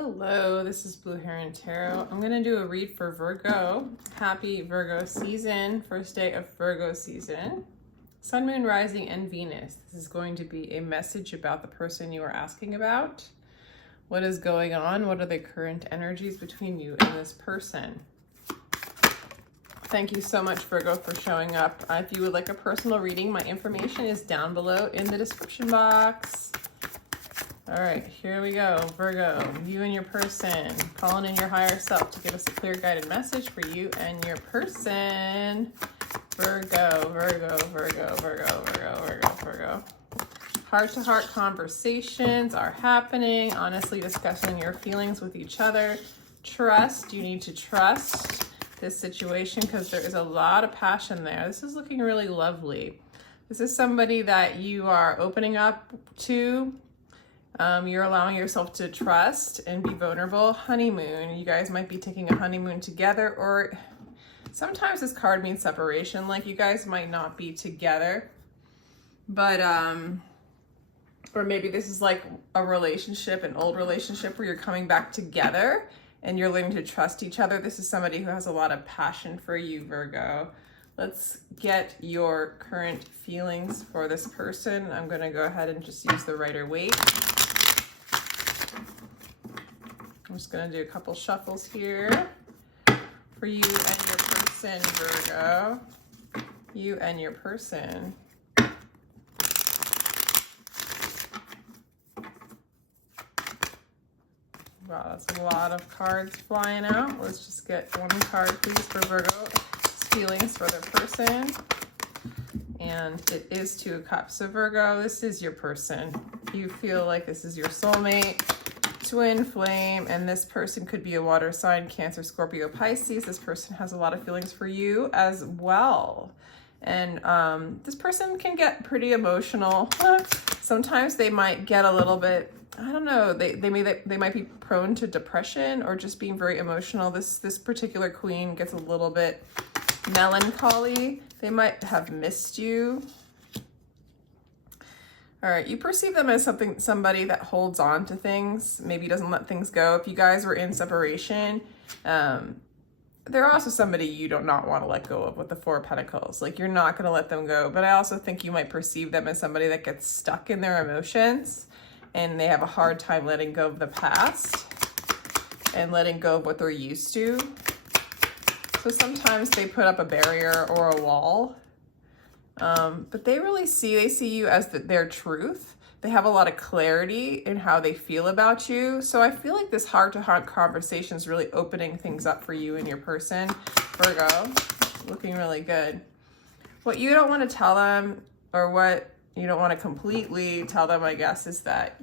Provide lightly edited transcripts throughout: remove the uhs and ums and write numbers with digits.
Hello, this is Blue Heron Tarot. I'm going to do a read for Virgo. Happy Virgo season, first day of Virgo season. Sun, Moon, Rising, and Venus. This is going to be a message about the person you are asking about. What is going on? What are the current energies between you and this person? Thank you so much, Virgo, for showing up. If you would like a personal reading, my information is down below in the description box. All right, here we go. Virgo, you and your person, calling in your higher self to give us a clear guided message for you and your person. Virgo, Virgo, Virgo, Virgo, Virgo, Virgo, Virgo. Heart-to-heart conversations are happening, honestly discussing your feelings with each other. Trust, you need to trust this situation because there is a lot of passion there. This is looking really lovely. This is somebody that you are opening up to. You're allowing yourself to trust and be vulnerable. Honeymoon. You guys might be taking a honeymoon together, or sometimes this card means separation. Like you guys might not be together, but or maybe this is like a relationship, an old relationship where you're coming back together and you're learning to trust each other. This is somebody who has a lot of passion for you, Virgo. Let's get your current feelings for this person. I'm going to go ahead and just use the Rider-Waite. I'm just going to do a couple shuffles here for you and your person, Virgo. You and your person. Wow, that's a lot of cards flying out. Let's just get one card, please, for Virgo. Feelings for their person. And it is Two of Cups. So Virgo, this is your person. You feel like this is your soulmate, twin flame, and this person could be a water sign, Cancer, Scorpio, Pisces. This person has a lot of feelings for you as well. And this person can get pretty emotional. Sometimes they might get a little bit, I don't know, they might be prone to depression or just being very emotional. This particular queen gets a little bit melancholy. They might have missed you. All right, you perceive them as somebody that holds on to things, maybe doesn't let things go. If you guys were in separation, they're also somebody you do not want to let go of with the Four of Pentacles. Like you're not going to let them go, but I also think you might perceive them as somebody that gets stuck in their emotions and they have a hard time letting go of the past and letting go of what they're used to. So sometimes they put up a barrier or a wall, but they see you as their truth. They have a lot of clarity in how they feel about you. So I feel like this heart-to-heart conversation is really opening things up for you and your person, Virgo. Looking really good. What you don't want to tell them, or what you don't want to completely tell them, I guess, is that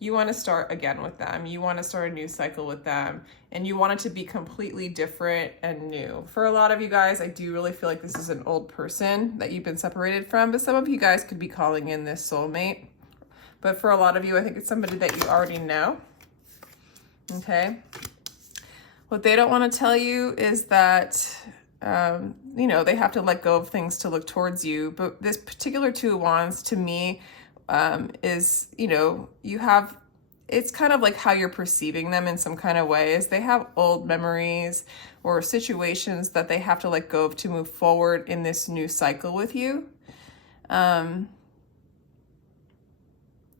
you want to start again with them. You want to start a new cycle with them, and you want it to be completely different and new. For a lot of you guys, I do really feel like this is an old person that you've been separated from, but some of you guys could be calling in this soulmate. But for a lot of you, I think it's somebody that you already know. Okay. What they don't want to tell you is that, you know, they have to let go of things to look towards you. But this particular Two of Wands, to me, is, you know, it's kind of like how you're perceiving them in some kind of ways. They have old memories or situations that they have to let go of to move forward in this new cycle with you.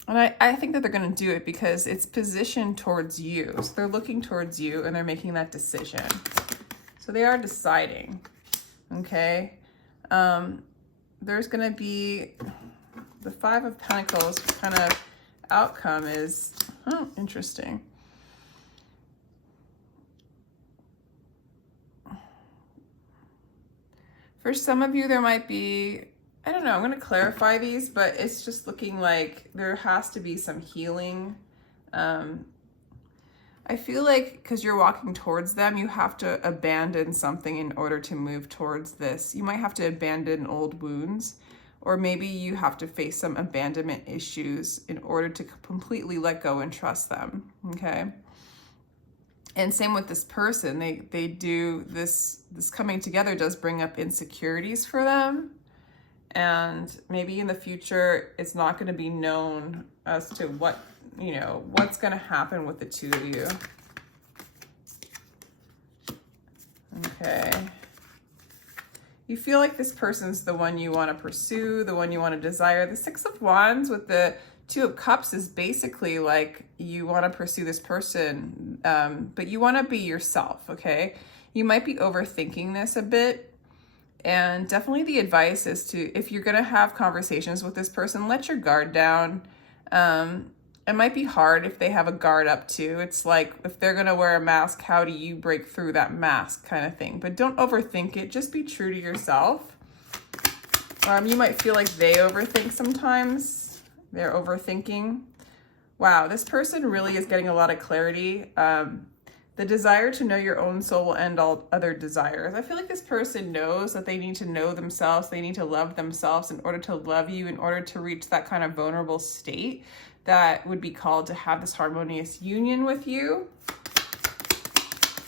And I think that they're going to do it because it's positioned towards you. So they're looking towards you and they're making that decision. So they are deciding, okay? There's going to be the Five of Pentacles kind of outcome is, oh, interesting. For some of you, there might be, I don't know, I'm going to clarify these, but it's just looking like there has to be some healing. I feel like because you're walking towards them, you have to abandon something in order to move towards this. You might have to abandon old wounds, or maybe you have to face some abandonment issues in order to completely let go and trust them, okay? And same with this person. They do this coming together does bring up insecurities for them. And maybe in the future, it's not going to be known as to what you know, what's going to happen with the two of you. Okay. You feel like this person's the one you want to pursue, the one you want to desire. The Six of Wands with the Two of Cups is basically like you want to pursue this person, but you want to be yourself, okay? You might be overthinking this a bit. And definitely the advice is to, if you're going to have conversations with this person, let your guard down. It might be hard if they have a guard up too. It's like if they're going to wear a mask, how do you break through that mask kind of thing? But don't overthink it. Just be true to yourself. You might feel like they overthink sometimes. They're overthinking. Wow, this person really is getting a lot of clarity. The desire to know your own soul will end all other desires. I feel like this person knows that they need to know themselves. They need to love themselves in order to love you, in order to reach that kind of vulnerable state that would be called to have this harmonious union with you.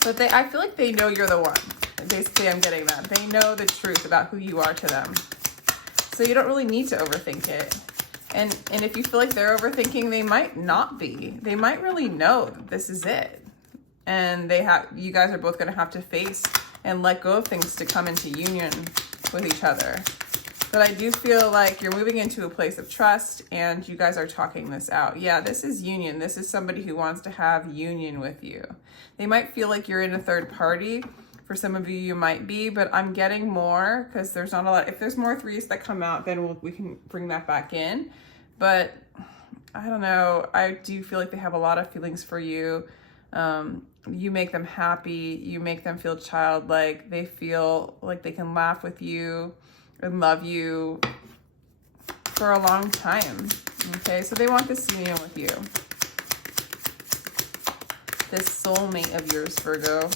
But I feel like they know you're the one. Basically, I'm getting that. They know the truth about who you are to them. So you don't really need to overthink it. And if you feel like they're overthinking, they might not be. They might really know that this is it. And you guys are both going to have to face and let go of things to come into union with each other. But I do feel like you're moving into a place of trust and you guys are talking this out. Yeah, this is union. This is somebody who wants to have union with you. They might feel like you're in a third party. For some of you, you might be, but I'm getting more because there's not a lot. If there's more threes that come out, then we can bring that back in. But I don't know. I do feel like they have a lot of feelings for you. You make them happy. You make them feel childlike. They feel like they can laugh with you and love you for a long time. Okay, so they want this union with you. This soulmate of yours, Virgo.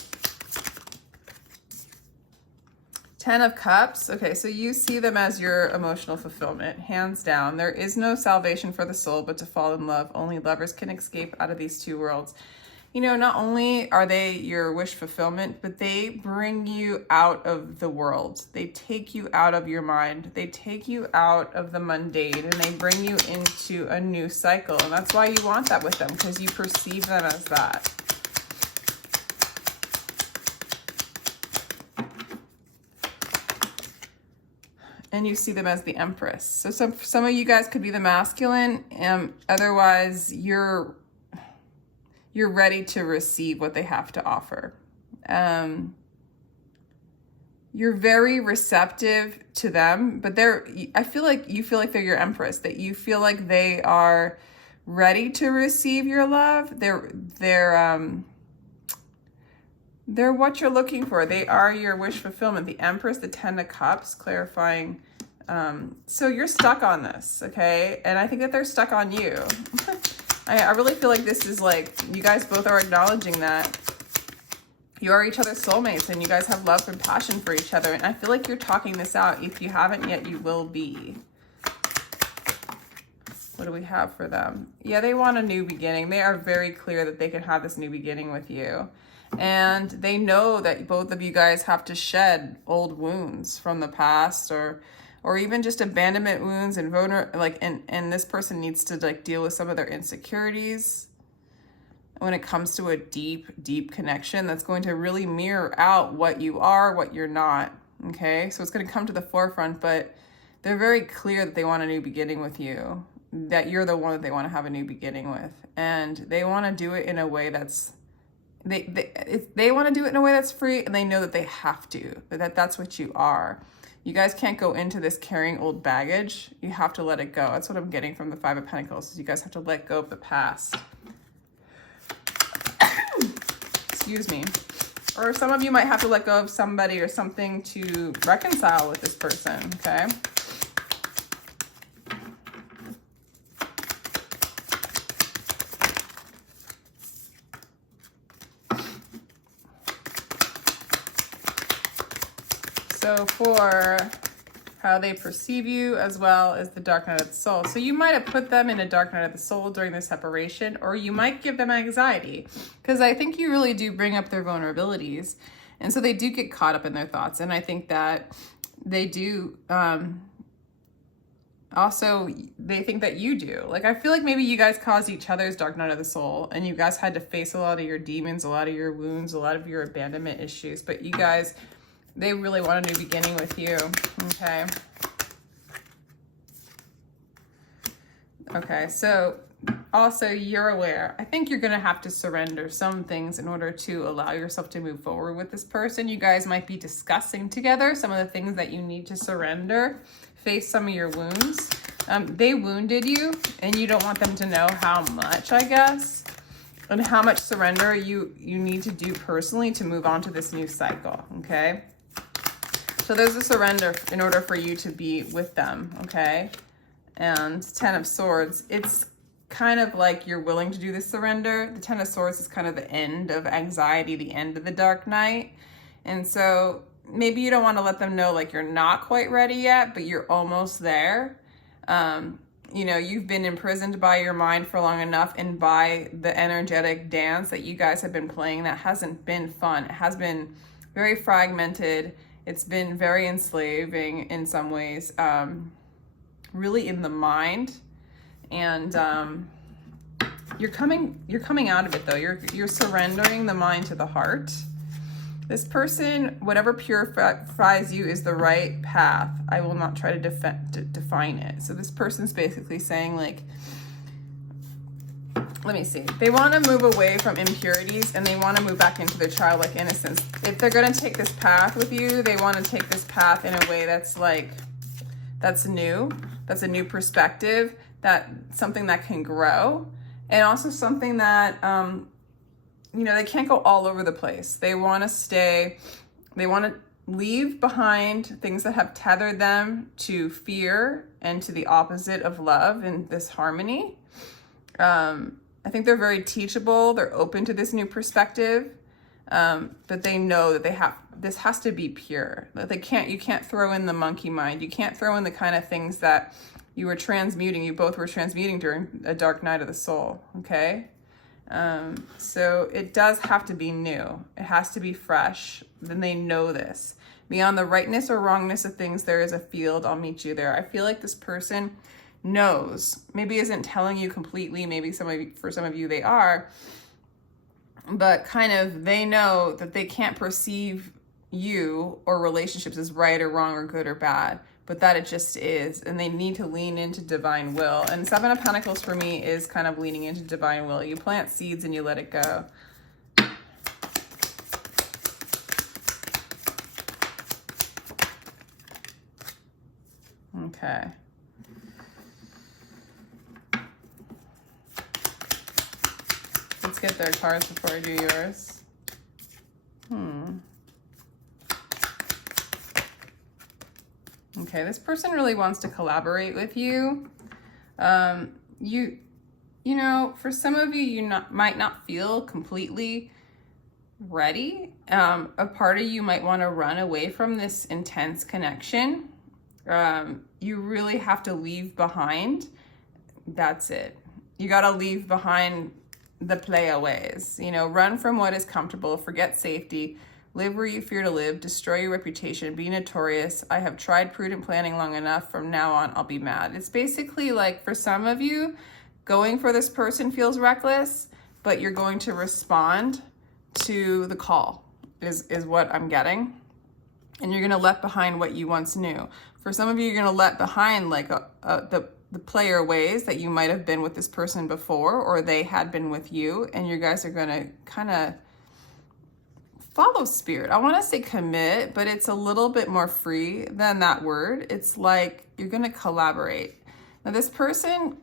10 of Cups. Okay, so you see them as your emotional fulfillment, hands down. There is no salvation for the soul but to fall in love. Only lovers can escape out of these two worlds. You know, not only are they your wish fulfillment, but they bring you out of the world. They take you out of your mind. They take you out of the mundane and they bring you into a new cycle. And that's why you want that with them, because you perceive them as that. And you see them as the Empress. So some of you guys could be the masculine, otherwise you're ready to receive what they have to offer. You're very receptive to them, but I feel like you feel like they're your Empress, that you feel like they are ready to receive your love. They're what you're looking for. They are your wish fulfillment. The Empress, the 10 of Cups, clarifying. So you're stuck on this, okay? And I think that they're stuck on you. I really feel like this is like, you guys both are acknowledging that you are each other's soulmates and you guys have love and passion for each other. And I feel like you're talking this out. If you haven't yet, you will be. What do we have for them? Yeah, they want a new beginning. They are very clear that they can have this new beginning with you. And they know that both of you guys have to shed old wounds from the past or even just abandonment wounds and and this person needs to like deal with some of their insecurities when it comes to a deep connection that's going to really mirror out what you are, what you're not. Okay, so it's going to come to the forefront, but they're very clear that they want a new beginning with you, that you're the one that they want to have a new beginning with, and they want to do it in a way that's they want to do it in a way that's free, and they know that they have to, that's what you are. You guys can't go into this carrying old baggage. You have to let it go. That's what I'm getting from the Five of Pentacles, is you guys have to let go of the past. Excuse me. Or some of you might have to let go of somebody or something to reconcile with this person, okay? So for how they perceive you, as well as the dark night of the soul. So you might have put them in a dark night of the soul during the separation, or you might give them anxiety, because I think you really do bring up their vulnerabilities. And so they do get caught up in their thoughts. And I think that they do, Also, they think that you do. Like, I feel like maybe you guys caused each other's dark night of the soul, and you guys had to face a lot of your demons, a lot of your wounds, a lot of your abandonment issues. But you guys, they really want a new beginning with you. Okay. Okay, so also you're aware. I think you're going to have to surrender some things in order to allow yourself to move forward with this person. You guys might be discussing together some of the things that you need to surrender. Face some of your wounds. They wounded you, and you don't want them to know how much, I guess, and how much surrender you need to do personally to move on to this new cycle, okay? So there's a surrender in order for you to be with them, okay? And Ten of Swords, it's kind of like you're willing to do this surrender. The Ten of Swords is kind of the end of anxiety, the end of the dark night. And so maybe you don't want to let them know like you're not quite ready yet, but you're almost there. You know, you've been imprisoned by your mind for long enough and by the energetic dance that you guys have been playing that hasn't been fun. It has been very fragmented. It's been very enslaving in some ways, really in the mind. And you're coming out of it though. You're surrendering the mind to the heart. This person, whatever purifies you is the right path. I will not try to define it. So this person's basically saying like, let me see. They want to move away from impurities and they want to move back into their childlike innocence. If they're going to take this path with you, they want to take this path in a way that's like, that's new. That's a new perspective. That's something that can grow. And also something that, you know, they can't go all over the place. They want to stay, they want to leave behind things that have tethered them to fear and to the opposite of love and this harmony. I think they're very teachable. They're open to this new perspective. But they know that this has to be pure. That you can't throw in the monkey mind. You can't throw in the kind of things that you both were transmuting during a dark night of the soul. Okay. So it does have to be new. It has to be fresh. Then they know this. Beyond the rightness or wrongness of things, there is a field. I'll meet you there. I feel like this person knows, maybe isn't telling you completely. Maybe for some of you, they are, but kind of, they know that they can't perceive you or relationships as right or wrong or good or bad, but that it just is, and they need to lean into divine will. And Seven of Pentacles for me is kind of leaning into divine will. You plant seeds and you let it go. Okay. Let's get their cards before I do yours. Okay, this person really wants to collaborate with you. You know, for some of you, might not feel completely ready. A part of you might want to run away from this intense connection. You really have to leave behind. That's it. You got to leave behind the playaways. You know, run from what is comfortable, forget safety. Live where you fear to live, destroy your reputation, be notorious. I have tried prudent planning long enough. From now on, I'll be mad. It's basically like, for some of you, going for this person feels reckless, but you're going to respond to the call, is what I'm getting. And you're going to let behind what you once knew. For some of you, you're going to let behind like the player ways that you might have been with this person before, or they had been with you, and you guys are going to kind of follow spirit. I want to say commit, but it's a little bit more free than that word. It's like you're going to collaborate. Now this person,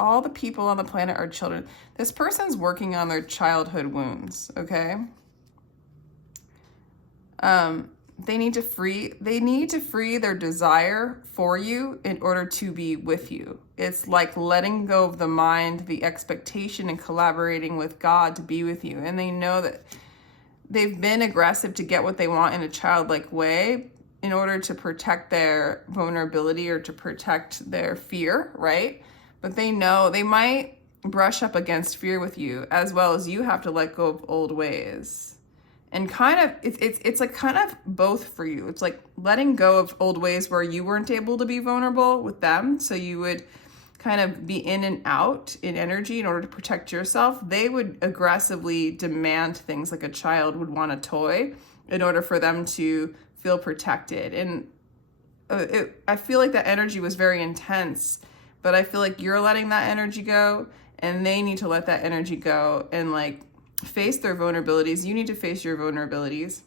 all the people on the planet are children. This person's working on their childhood wounds, okay? They need to free their desire for you in order to be with you. It's like letting go of the mind, the expectation, and collaborating with God to be with you. And they know that they've been aggressive to get what they want in a childlike way in order to protect their vulnerability or to protect their fear, right? But they know they might brush up against fear with you, as well as you have to let go of old ways. And kind of, it's like kind of both for you. It's like letting go of old ways where you weren't able to be vulnerable with them. So you would kind of be in and out in energy in order to protect yourself. They would aggressively demand things like a child would want a toy in order for them to feel protected. And I feel like that energy was very intense, but I feel like you're letting that energy go, and they need to let that energy go and like face their vulnerabilities. You need to face your vulnerabilities.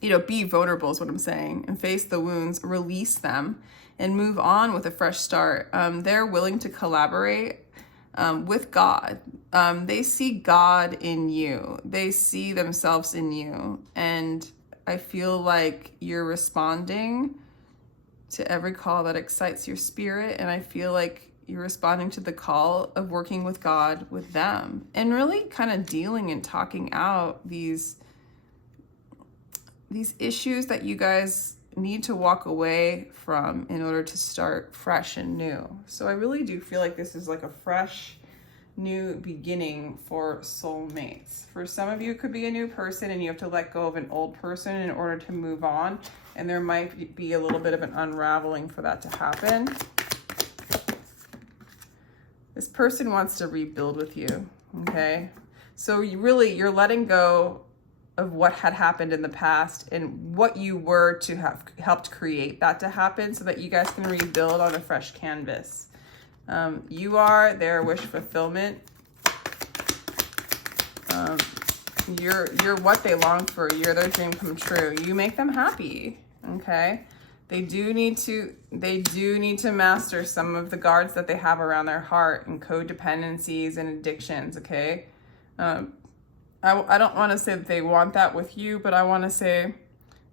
You know, be vulnerable is what I'm saying, and face the wounds, release them, and move on with a fresh start. They're willing to collaborate with God. They see God in you. They see themselves in you. And I feel like you're responding to every call that excites your spirit. And I feel like you're responding to the call of working with God with them, and really kind of dealing and talking out these issues that you guys need to walk away from in order to start fresh and new. So I really do feel like this is like a fresh new beginning for soulmates. For some of you, it could be a new person and you have to let go of an old person in order to move on. And there might be a little bit of an unraveling for that to happen. This person wants to rebuild with you, okay? So you're letting go of what had happened in the past and what you were to have helped create that to happen so that you guys can rebuild on a fresh canvas. You are their wish fulfillment. You're what they long for. You're their dream come true. You make them happy, okay? They do need to master some of the guards that they have around their heart and codependencies and addictions, okay? I don't want to say that they want that with you, but I want to say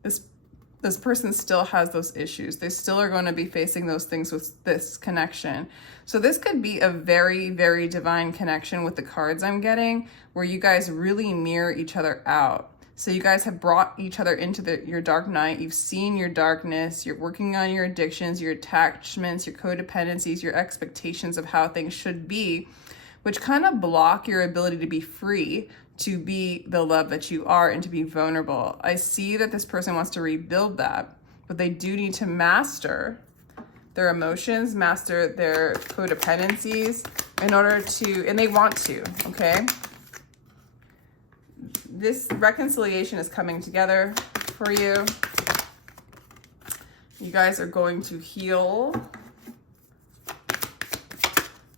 this person still has those issues. They still are going to be facing those things with this connection. So this could be a very, very divine connection with the cards I'm getting, where you guys really mirror each other out. So you guys have brought each other into your dark night. You've seen your darkness. You're working on your addictions, your attachments, your codependencies, your expectations of how things should be, which kind of block your ability to be free, to be the love that you are, and to be vulnerable. I see that this person wants to rebuild that, but they do need to master their emotions, master their codependencies in order to, and they want to, okay? This reconciliation is coming together for you. You guys are going to heal.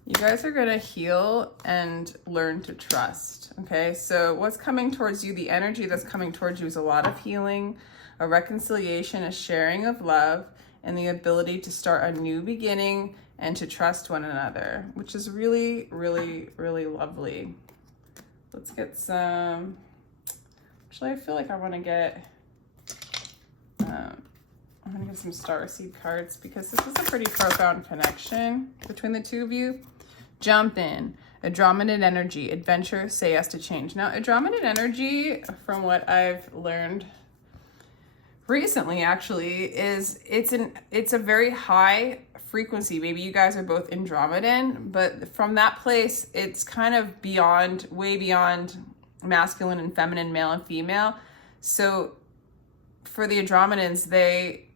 You guys are going to heal and learn to trust, okay? So what's coming towards you, the energy that's coming towards you is a lot of healing, a reconciliation, a sharing of love, and the ability to start a new beginning and to trust one another, which is really, really, really lovely. Let's get some... Actually, I feel like I want to get some starseed cards because this is a pretty profound connection between the two of you. Jump in. Andromedan energy, adventure, say yes to change. Now, Andromedan energy, from what I've learned recently, actually, is it's a very high frequency. Maybe you guys are both Andromedan, but from that place, it's kind of beyond, way beyond masculine and feminine, male and female. So for the Andromedans, they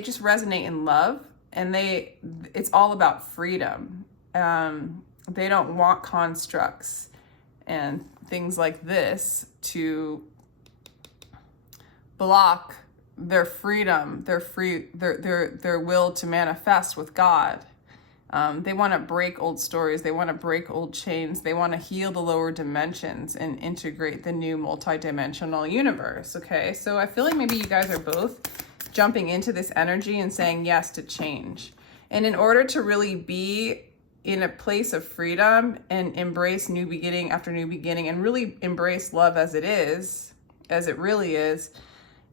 just resonate in love, and it's all about freedom. They don't want constructs and things like this to block their freedom, their will to manifest with God. They want to break old stories. They want to break old chains. They want to heal the lower dimensions and integrate the new multidimensional universe. Okay, so I feel like maybe you guys are both jumping into this energy and saying yes to change. And in order to really be in a place of freedom and embrace new beginning after new beginning and really embrace love as it really is,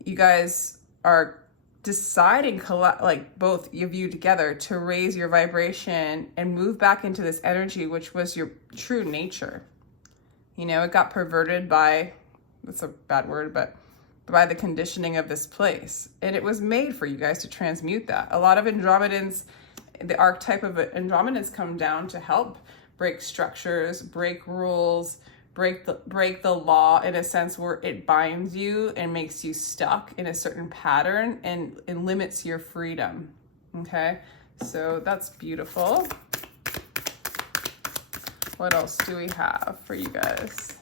you guys are deciding, like both of you together, to raise your vibration and move back into this energy, which was your true nature. You know, it got perverted by, that's a bad word, but by the conditioning of this place. And it was made for you guys to transmute that. A lot of Andromedans, the archetype of Andromedans come down to help break structures, break rules, break the law in a sense where it binds you and makes you stuck in a certain pattern and it limits your freedom. Okay, so that's beautiful. What else do we have for you guys?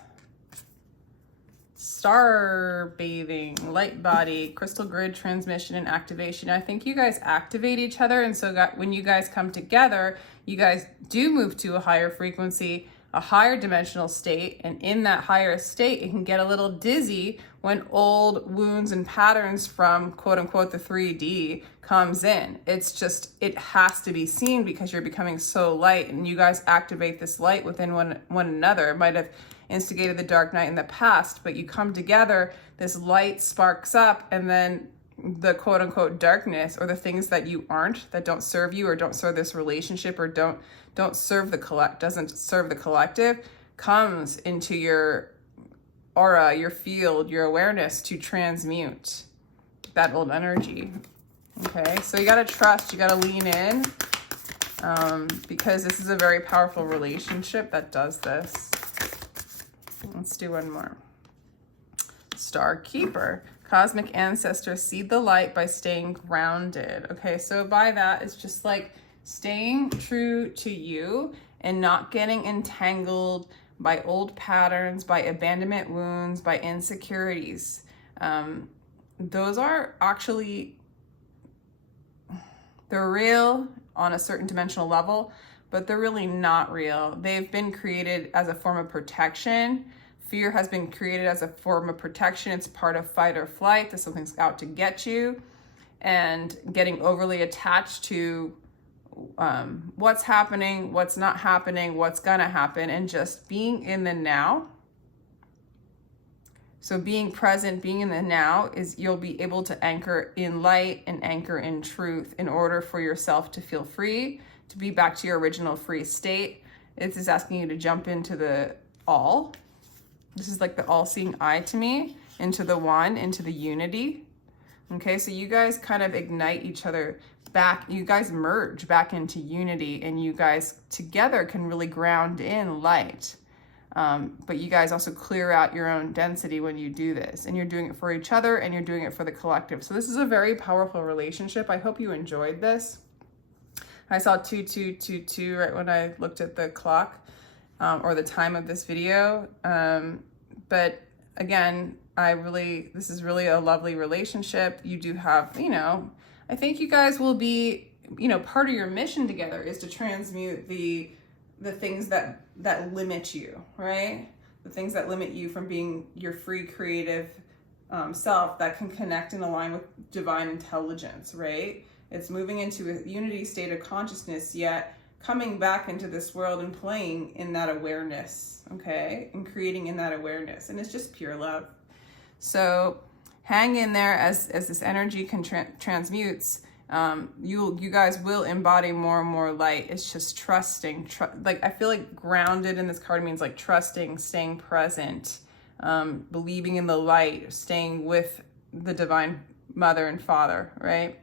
Star bathing, light body, crystal grid transmission and activation. I think you guys activate each other, and so when you guys come together, you guys do move to a higher frequency, a higher dimensional state, and in that higher state, it can get a little dizzy when old wounds and patterns from quote unquote the 3D comes in. It's just, it has to be seen because you're becoming so light, and you guys activate this light within one another. It might have instigated the dark night in the past, but you come together, this light sparks up, and then the quote unquote darkness, or the things that you aren't, that don't serve you or don't serve this relationship or doesn't serve the collective, comes into your aura, your field, your awareness to transmute that old energy. Okay, so you gotta trust, you gotta lean in, because this is a very powerful relationship that does this. Let's do one more. Star Keeper. Cosmic ancestors seed the light by staying grounded. Okay, so by that, it's just like staying true to you and not getting entangled by old patterns, by abandonment wounds, by insecurities. Those are actually, they're real on a certain dimensional level, but they're really not real. They've been created as a form of protection. Fear has been created as a form of protection. It's part of fight or flight, that something's out to get you, and getting overly attached to what's happening, what's not happening, what's gonna happen, and just being in the now. So being present, being in the now, is you'll be able to anchor in light and anchor in truth in order for yourself to feel free, to be back to your original free state. It's just asking you to jump into the all. This is like the all-seeing eye to me, into the one, into the unity. Okay, so you guys kind of ignite each other back. You guys merge back into unity, and you guys together can really ground in light. But you guys also clear out your own density when you do this, and you're doing it for each other, and you're doing it for the collective. So this is a very powerful relationship. I hope you enjoyed this. I saw 2222 right when I looked at the clock, or the time of this video. But again, this is really a lovely relationship. You do have, I think you guys will be, part of your mission together is to transmute the things that limit you, right? The things that limit you from being your free creative self that can connect and align with divine intelligence, right? It's moving into a unity state of consciousness, yet coming back into this world and playing in that awareness, okay? And creating in that awareness. And it's just pure love. So hang in there as this energy transmutes. You guys will embody more and more light. It's just trusting. I feel like grounded in this card means like trusting, staying present, believing in the light, staying with the divine mother and father, right?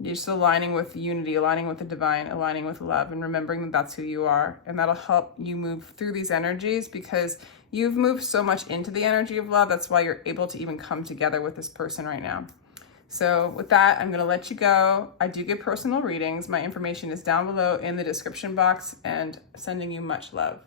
You're just aligning with unity, aligning with the divine, aligning with love, and remembering that that's who you are. And that'll help you move through these energies because you've moved so much into the energy of love. That's why you're able to even come together with this person right now. So with that, I'm going to let you go. I do give personal readings. My information is down below in the description box, and sending you much love.